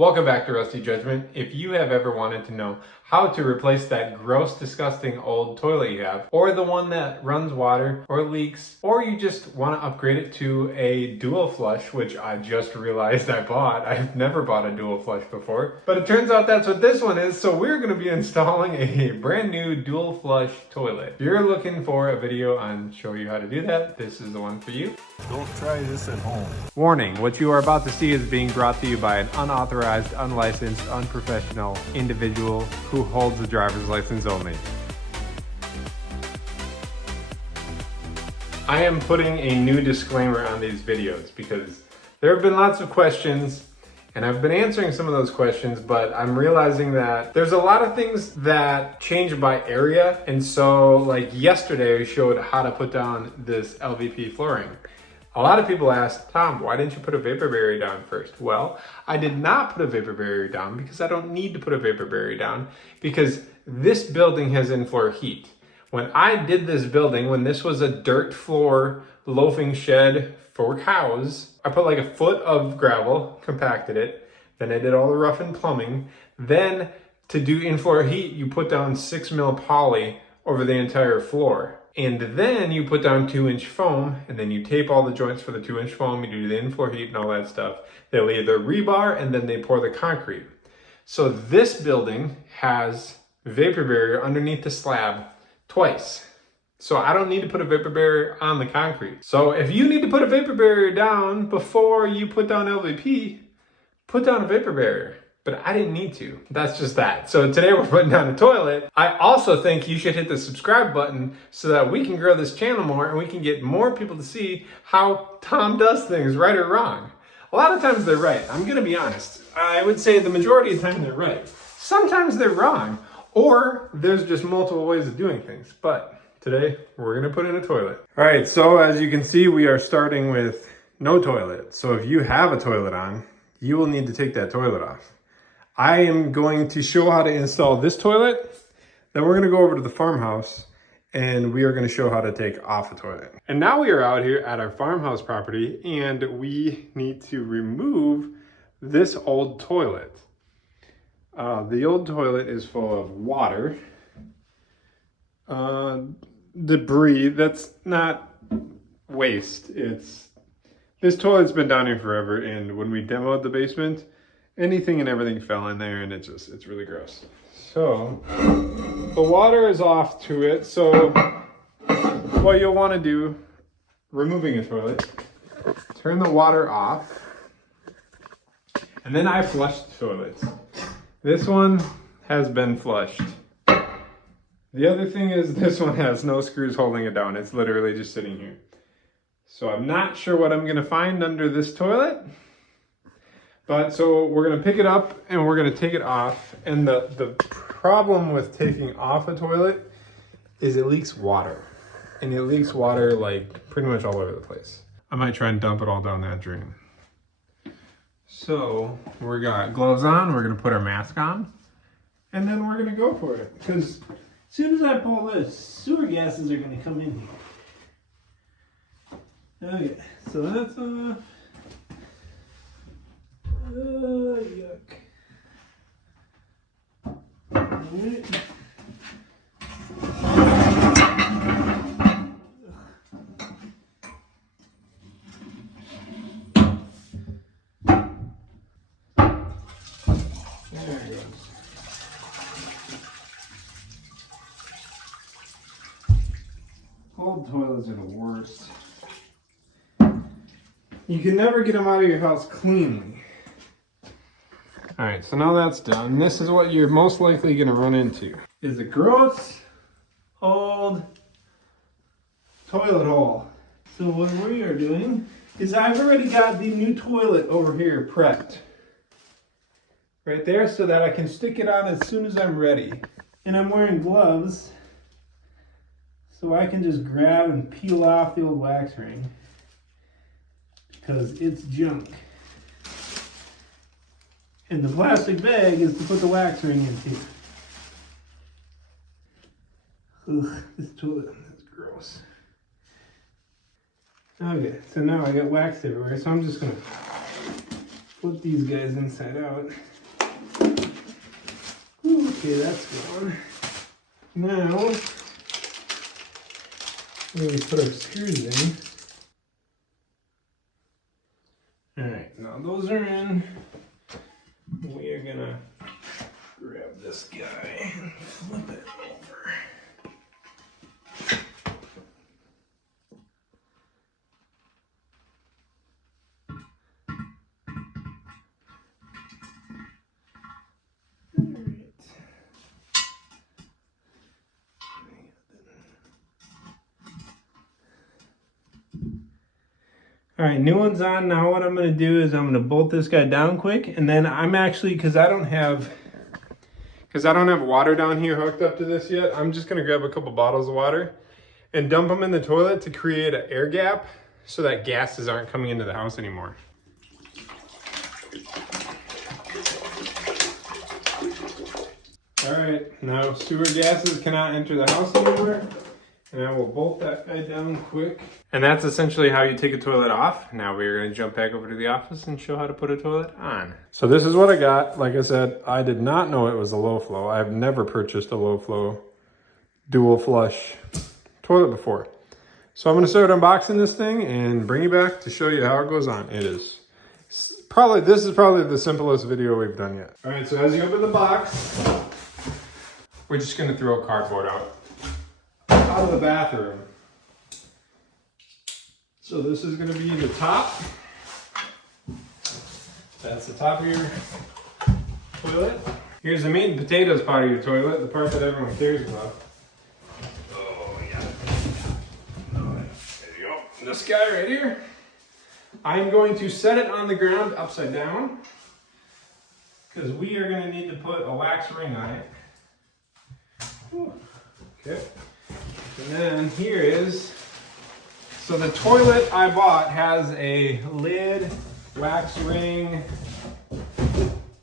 Welcome back to Rusty Judgment. If you have ever wanted to know how to replace that gross, disgusting old toilet you have, or the one that runs water or leaks, or you just want to upgrade it to a dual flush, which I just realized I bought. I've never bought a dual flush before, but it turns out that's what this one is. So we're going to be installing a brand new dual flush toilet. If you're looking for a video on show you how to do that, this is the one for you. Don't try this at home. Warning, what you are about to see is being brought to you by an unauthorized, unlicensed, unprofessional individual who holds a driver's license only. I am putting a new disclaimer on these videos because there have been lots of questions and I've been answering some of those questions, but I'm realizing that there's a lot of things that change by area. And so like yesterday we showed how to put down this LVP flooring. A lot of people asked, Tom, why didn't you put a vapor barrier down first? Well, I did not put a vapor barrier down because I don't need to put a vapor barrier down because this building has in-floor heat. When I did this building, when this was a dirt floor loafing shed for cows, I put like a foot of gravel, compacted it, then I did all the rough and plumbing. Then to do in-floor heat, you put down 6 mil poly over the entire floor. And then you put down 2-inch foam, and then you tape all the joints for the 2-inch foam, you do the in-floor heat and all that stuff. They lay the rebar, and then they pour the concrete. So this building has vapor barrier underneath the slab twice. So I don't need to put a vapor barrier on the concrete. So if you need to put a vapor barrier down before you put down LVP, put down a vapor barrier. But I didn't need to. That's just that. So today we're putting down a toilet. I also think you should hit the subscribe button so that we can grow this channel more and we can get more people to see how Tom does things, right or wrong. A lot of times they're right. I'm gonna be honest. I would say the majority of the time they're right. Sometimes they're wrong, or there's just multiple ways of doing things. But today we're gonna put in a toilet. All right, so as you can see, we are starting with no toilet. So if you have a toilet on, you will need to take that toilet off. I am going to show how to install this toilet, then we're going to go over to the farmhouse and we are going to show how to take off a toilet. And now we are out here at our farmhouse property and we need to remove this old toilet. The old toilet is full of water, debris. That's not waste. This toilet's been down here forever, and when we demoed the basement, anything and everything fell in there, and it's really gross. So the water is off to it. So what you'll want to do, removing a toilet, turn the water off, and then I flushed the toilets. This one has been flushed. The other thing is this one has no screws holding it down. It's literally just sitting here. So I'm not sure what I'm gonna find under this toilet. But so we're gonna pick it up and we're gonna take it off. And the problem with taking off a toilet is it leaks water. And it leaks water like pretty much all over the place. I might try and dump it all down that drain. So we got gloves on, we're gonna put our mask on, and then we're gonna go for it. Because as soon as I pull this, sewer gases are gonna come in here. Okay, so that's yuck. Alright. There it goes. Old toilets are the worst. You can never get them out of your house cleanly. All right, so now that's done. This is what you're most likely gonna run into, is a gross, old toilet hole. So what we are doing is I've already got the new toilet over here prepped. Right there, so that I can stick it on as soon as I'm ready. And I'm wearing gloves, so I can just grab and peel off the old wax ring, because it's junk. And the plastic bag is to put the wax ring into. Ugh, this toilet is gross. Okay, so now I got wax everywhere, so I'm just gonna flip these guys inside out. Okay, that's gone. Now, we're going to put our screws in. Alright, now those are in. We are going to grab this guy and flip it over. All right, new one's on. Now what I'm gonna do is I'm gonna bolt this guy down quick, and then I'm actually, because I don't have water down here hooked up to this yet, I'm just gonna grab a couple bottles of water and dump them in the toilet to create an air gap so that gases aren't coming into the house anymore. All right, now sewer gases cannot enter the house anymore. And I will bolt that guy down quick. And that's essentially how you take a toilet off. Now we're gonna jump back over to the office and show how to put a toilet on. So this is what I got. Like I said, I did not know it was a low flow. I've never purchased a low flow dual flush toilet before. So I'm gonna start unboxing this thing and bring you back to show you how it goes on. This is probably the simplest video we've done yet. All right, so as you open the box, we're just gonna throw cardboard out of the bathroom. So this is going to be the top. That's the top of your toilet. Here's the meat and potatoes part of your toilet, the part that everyone cares about. Oh yeah. There you go. This guy right here. I'm going to set it on the ground upside down because we are going to need to put a wax ring on it. Okay. And then here is, so the toilet I bought has a lid, wax ring.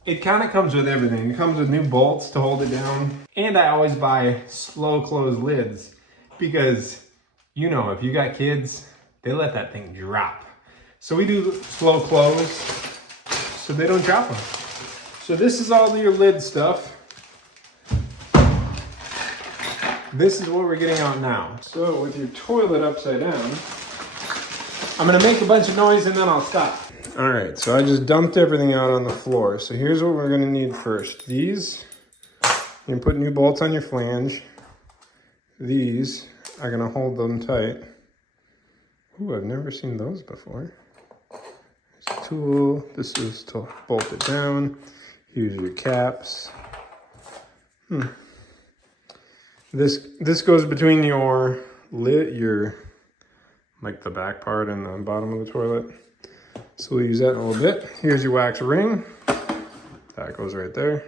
It kind of comes with everything. It comes with new bolts to hold it down. And I always buy slow close lids because, you know, if you got kids, they let that thing drop. So we do slow close so they don't drop them. So this is all your lid stuff. This is what we're getting out now. So with your toilet upside down, I'm gonna make a bunch of noise and then I'll stop. All right, so I just dumped everything out on the floor. So here's what we're gonna need first. These, you can put new bolts on your flange. These are gonna hold them tight. Ooh, I've never seen those before. There's a tool. This is to bolt it down. Here's your caps. This goes between your lid, like the back part and the bottom of the toilet. So we'll use that in a little bit. Here's your wax ring. That goes right there.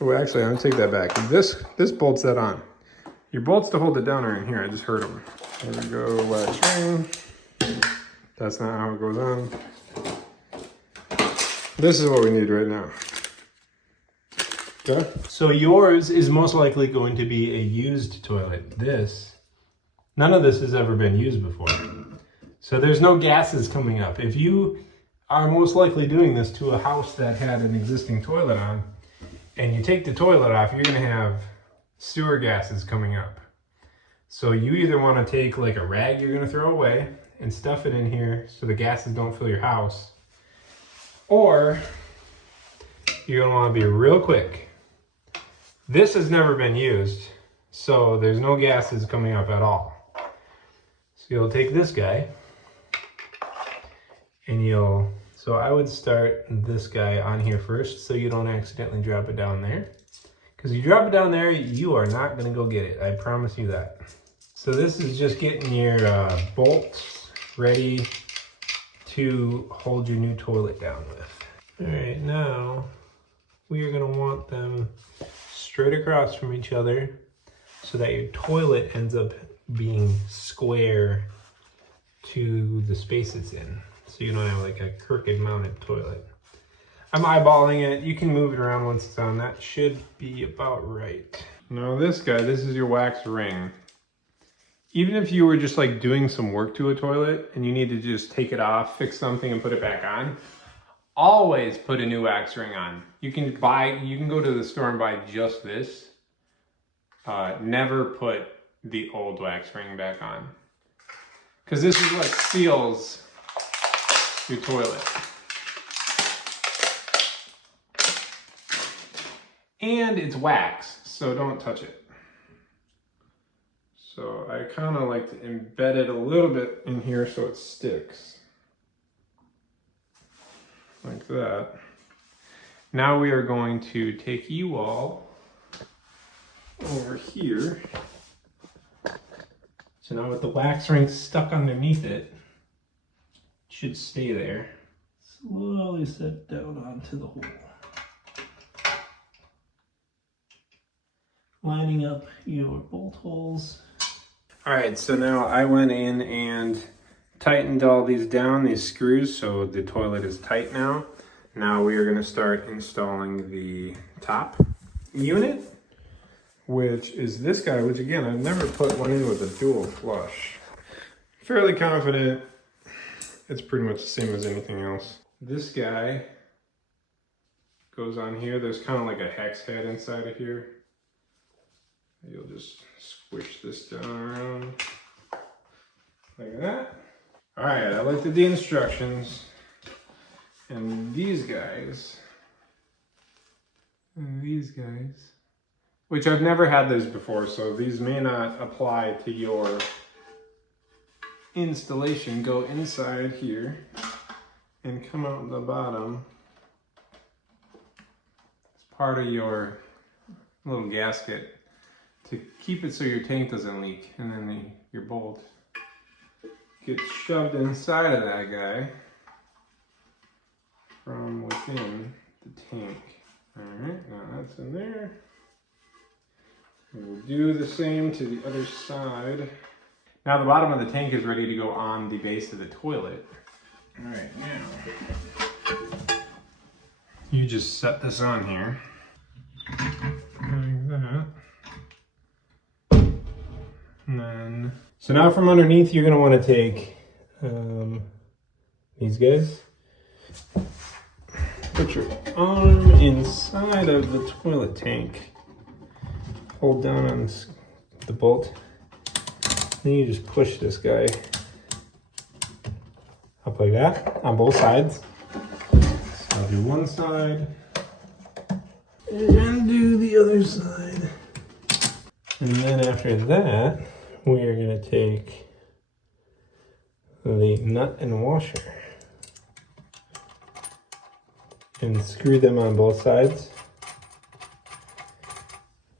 Oh, actually, I'm gonna take that back. This bolts that on. Your bolts to hold it down are in here. I just heard them. There we go, wax ring. That's not how it goes on. This is what we need right now. Okay. So yours is most likely going to be a used toilet. None of this has ever been used before. So there's no gases coming up. If you are most likely doing this to a house that had an existing toilet on, and you take the toilet off, you're gonna have sewer gases coming up. So you either wanna take like a rag you're gonna throw away and stuff it in here so the gases don't fill your house, or you're gonna wanna be real quick. This has never been used, so there's no gases coming up at all. So you'll take this guy, and so I would start this guy on here first so you don't accidentally drop it down there. Because if you drop it down there, you are not gonna go get it, I promise you that. So this is just getting your bolts ready to hold your new toilet down with. All right, now we are gonna want them straight across from each other so that your toilet ends up being square to the space it's in. So you don't have like a crooked mounted toilet. I'm eyeballing it. You can move it around once it's on. That should be about right. Now this guy, this is your wax ring. Even if you were just like doing some work to a toilet and you need to just take it off, fix something and put it back on, always put a new wax ring on. You can go to the store and buy just this. Never put the old wax ring back on, because this is what seals your toilet. And it's wax, so don't touch it. So I kind of like to embed it a little bit in here so it sticks. Like that. Now we are going to take you all over here. So now with the wax ring stuck underneath it, it should stay there. Slowly set down onto the hole. Lining up your bolt holes. All right, so now I went in and tightened all these down, these screws, so the toilet is tight now. Now we are gonna start installing the top unit, which is this guy, which again, I've never put one in with a dual flush. Fairly confident it's pretty much the same as anything else. This guy goes on here. There's kind of like a hex head inside of here. You'll just squish this down around like that. All right, I looked at the instructions, and these guys, which I've never had those before, so these may not apply to your installation, go inside here and come out the bottom. It's part of your little gasket to keep it so your tank doesn't leak, and then your bolt gets shoved inside of that guy from within the tank. All right, now that's in there. We'll do the same to the other side. Now the bottom of the tank is ready to go on the base of the toilet. All right, now you just set this on here like that. And then, so now from underneath, you're going to want to take these guys. Put your arm inside of the toilet tank. Hold down on the bolt. Then you just push this guy up like that on both sides. So I'll do one side and do the other side. And then after that, we are going to take the nut and washer and screw them on both sides.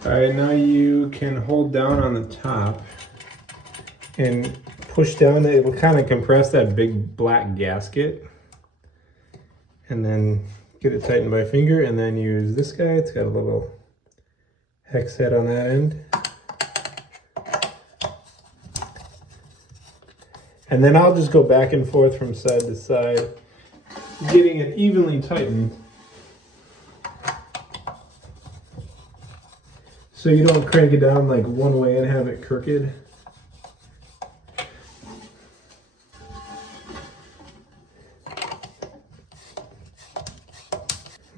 All right, now you can hold down on the top and push down. It will kind of compress that big black gasket, and then get it tightened by finger, and then use this guy. It's got a little hex head on that end. And then I'll just go back and forth from side to side, getting it evenly tightened so you don't crank it down like one way and have it crooked.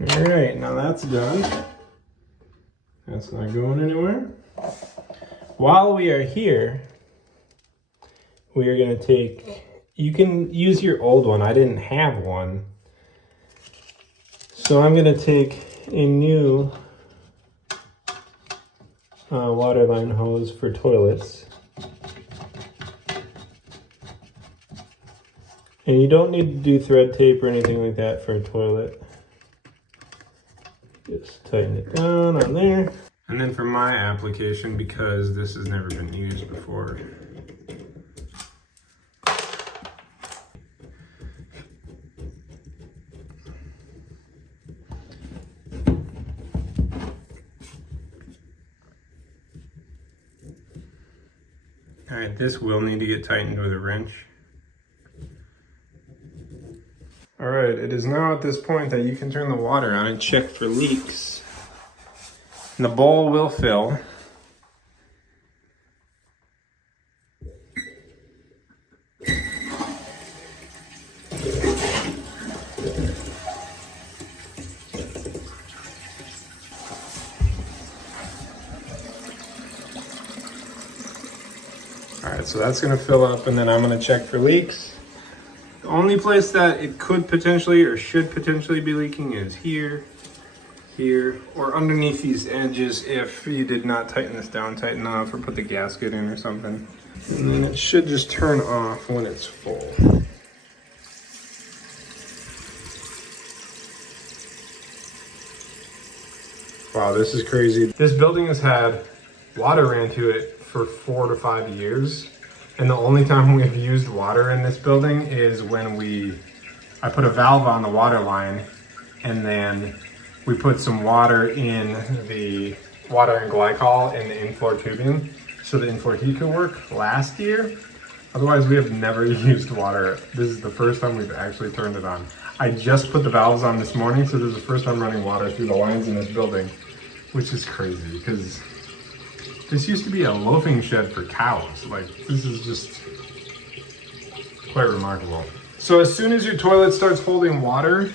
All right, now that's done. That's not going anywhere. While we are here, we are going to take, you can use your old one. I didn't have one. So I'm going to take a new waterline hose for toilets. And you don't need to do thread tape or anything like that for a toilet. Just tighten it down on there. And then for my application, because this has never been used before, all right, this will need to get tightened with a wrench. All right, it is now at this point that you can turn the water on and check for leaks. And the bowl will fill. right, so that's gonna fill up, and then I'm gonna check for leaks. The only place that it could potentially or should potentially be leaking is here, here, or underneath these edges if you did not tighten this down tight enough or put the gasket in or something. And then it should just turn off when it's full. Wow, this is crazy. This building has had water ran to it for 4 to 5 years. And the only time we've used water in this building is when I put a valve on the water line, and then we put some water in the water and glycol in the in-floor tubing so the in-floor heat could work last year. Otherwise, we have never used water. This is the first time we've actually turned it on. I just put the valves on this morning, so this is the first time running water through the lines in this building, which is crazy because this used to be a loafing shed for cows. Like, this is just quite remarkable. So as soon as your toilet starts holding water,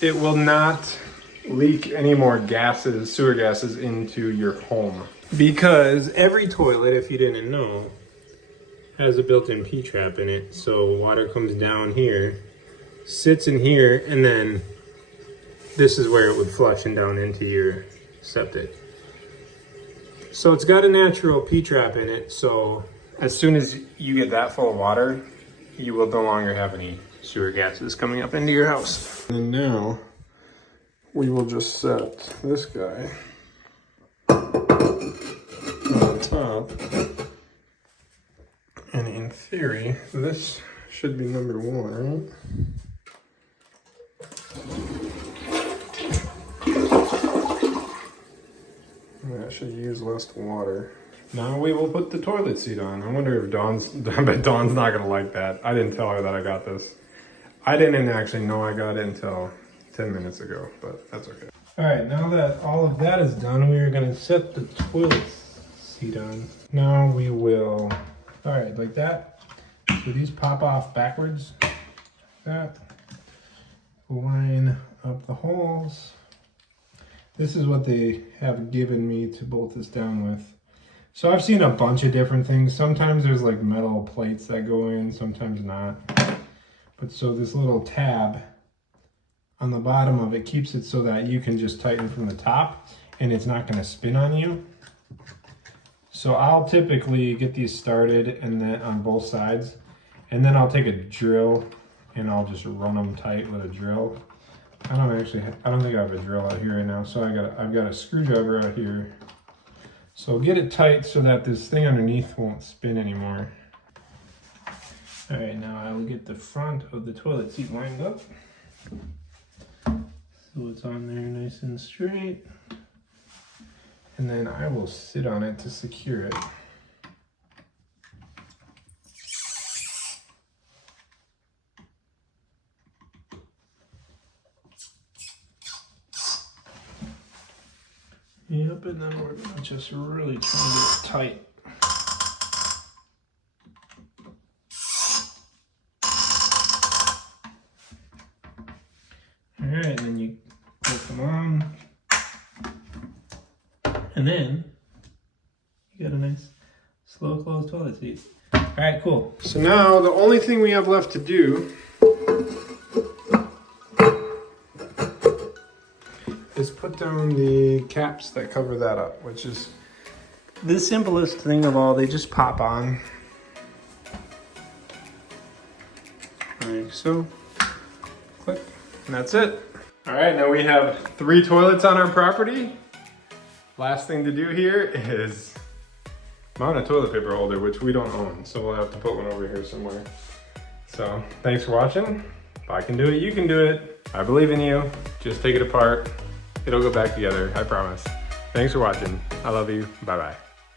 it will not leak any more gases, sewer gases, into your home. Because every toilet, if you didn't know, has a built-in P-trap in it. So water comes down here, sits in here, and then this is where it would flush and down into your septic. So it's got a natural P-trap in it, so as soon as you get that full of water, you will no longer have any sewer gases coming up into your house. And now we will just set this guy on top. And in theory, this should be number 1, right? That should use less water. Now we will put the toilet seat on. I wonder if I bet Dawn's not gonna like that. I didn't tell her that I got this. I didn't actually know I got it until 10 minutes ago, but that's okay. All right, now that all of that is done, we are gonna set the toilet seat on. Now we will, all right, like that. So these pop off backwards, like that. Line up the holes. This is what they have given me to bolt this down with. So I've seen a bunch of different things. Sometimes there's like metal plates that go in, sometimes not. But so this little tab on the bottom of it keeps it so that you can just tighten from the top and it's not going to spin on you. So I'll typically get these started and then on both sides, and then I'll take a drill and I'll just run them tight with a drill. I don't think I have a drill out here right now, so I've got a screwdriver out here. So get it tight so that this thing underneath won't spin anymore. All right, now I will get the front of the toilet seat lined up. So it's on there nice and straight. And then I will sit on it to secure it. Yep, and then we're gonna just really try to get it tight. All right, and then you clip them on. And then you got a nice slow close toilet seat. All right, cool. So now the only thing we have left to do is put down the caps that cover that up, which is the simplest thing of all. They just pop on. Like so. Click. And that's it. All right, now we have 3 toilets on our property. Last thing to do here is mount a toilet paper holder, which we don't own, so we'll have to put one over here somewhere. So thanks for watching. If I can do it, you can do it. I believe in you. Just take it apart. It'll go back together, I promise. Thanks for watching. I love you. Bye-bye.